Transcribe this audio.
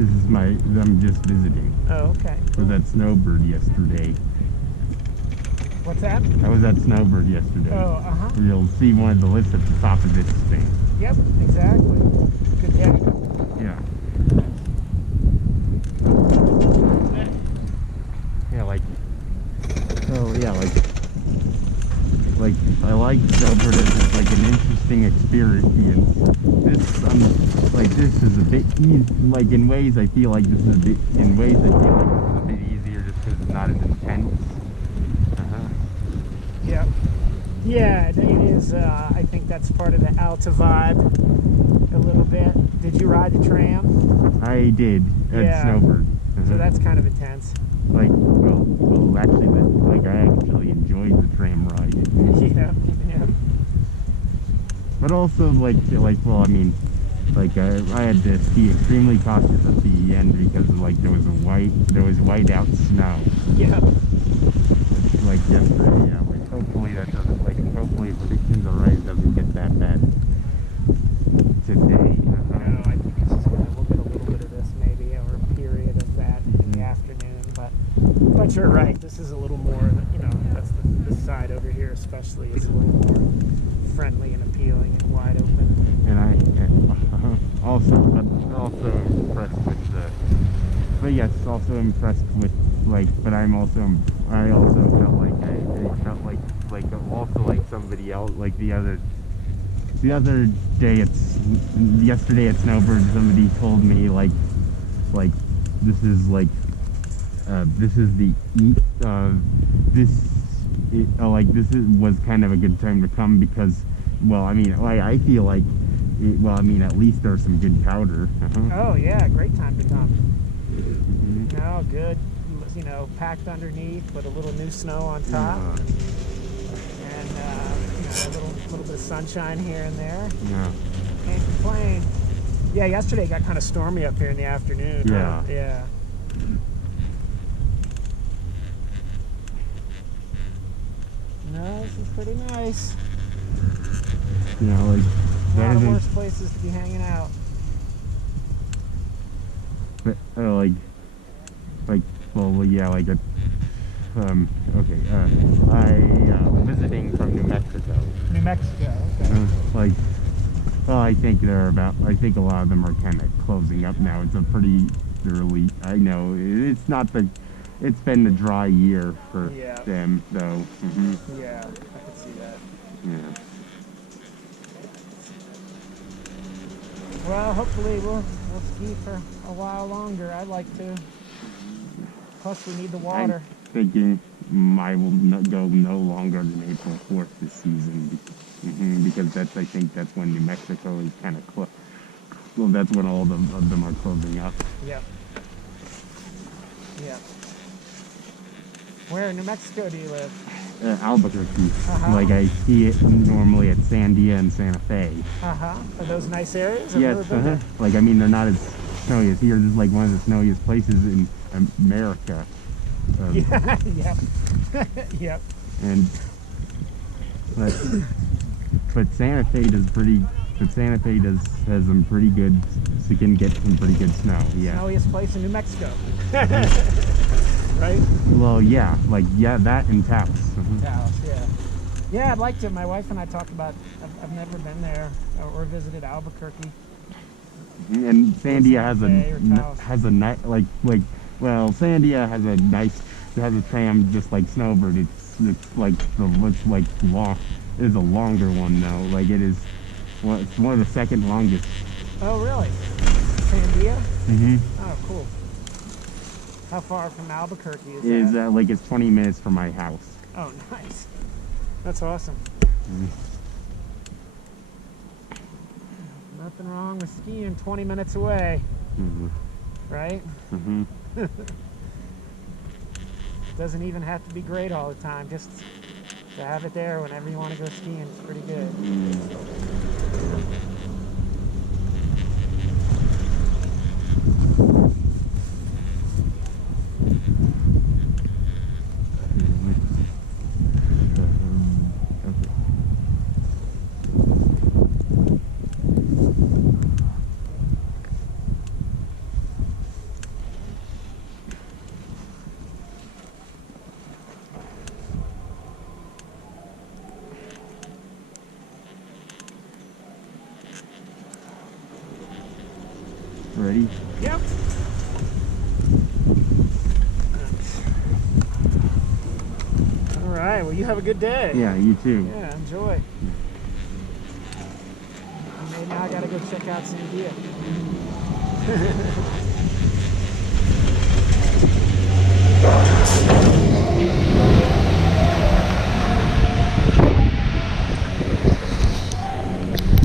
I'm just visiting. Oh, okay. I was at Snowbird yesterday. What's that? I was at Snowbird yesterday. Oh, uh-huh. You'll see one of the lists at the top of this thing. Yep, exactly. Good day. Yeah. Yeah, like, so yeah, like I like Snowbird as just like an interesting experience. This is a bit easy, like in ways I feel like this is a bit, in ways I feel like this is a bit easier just because it's not as intense. Yep. Yeah, it is, I think that's part of the Alta vibe a little bit. Did you ride the tram? I did at Snowbird. So that's kind of intense. Like, well, actually, I actually enjoyed the tram ride. Yeah. But also, well, I mean, like, I had to be extremely cautious at the end because, like, there was white out snow. Yeah. Like yesterday, yeah. Like, hopefully that doesn't, hopefully if predictions are right, it doesn't get that bad today. No, I think it's just we'll get a little bit of this maybe over a period of that in the afternoon, but you're right. This is a little more, that's this side over here especially is a little more friendly and appealing and wide open. And also impressed with but yes, also impressed with but I also felt like also like somebody else, like the other day yesterday at Snowbird, somebody told me was kind of a good time to come because, well, I mean, I feel like, at least there's some good powder. Oh yeah, great time to come. No, good, packed underneath, but a little new snow on top, and a little bit of sunshine here and there. Yeah. Can't complain. Yeah, yesterday got kind of stormy up here in the afternoon. Yeah. Yeah. No, this is pretty nice. Like, a lot of worse places to be hanging out. But, well, yeah, okay, visiting from New Mexico. New Mexico, okay. I think a lot of them are kind of closing up now. It's a pretty early, I know, it's been a dry year for them, though. Yeah, I could see that. Yeah. Well, hopefully we'll ski for a while longer. I'd like to. Plus, we need the water. I'm thinking I will go no longer than April 4th this season, because I think that's when New Mexico is kind of close. Well, that's when all of them are closing up. Yep. Yeah. Where in New Mexico do you live? Albuquerque. Like, I see it normally at Sandia and Santa Fe. Are those nice areas? Yes. Like, I mean, they're not as snowy as here. This is like one of the snowiest places in America. Yep. And but Santa Fe has some pretty good. So you can get some pretty good snow. Yeah. Snowiest place in New Mexico. Right? Well, yeah, that and Taos. Taos, yeah. Yeah, I'd like to. My wife and I talked about. I've never been there or visited Albuquerque. And Sandia has a nice Sandia has a tram just like Snowbird. It's a longer one though. Like it's one of the second longest. Oh really? Sandia? Oh cool. How far from Albuquerque is that? It's 20 minutes from my house. Oh nice. That's awesome. Nothing wrong with skiing 20 minutes away. Right? Doesn't even have to be great all the time. Just to have it there whenever you want to go skiing is pretty good. well, you have a good day. Yeah, you too. Yeah, enjoy. And now I gotta go check out some gear.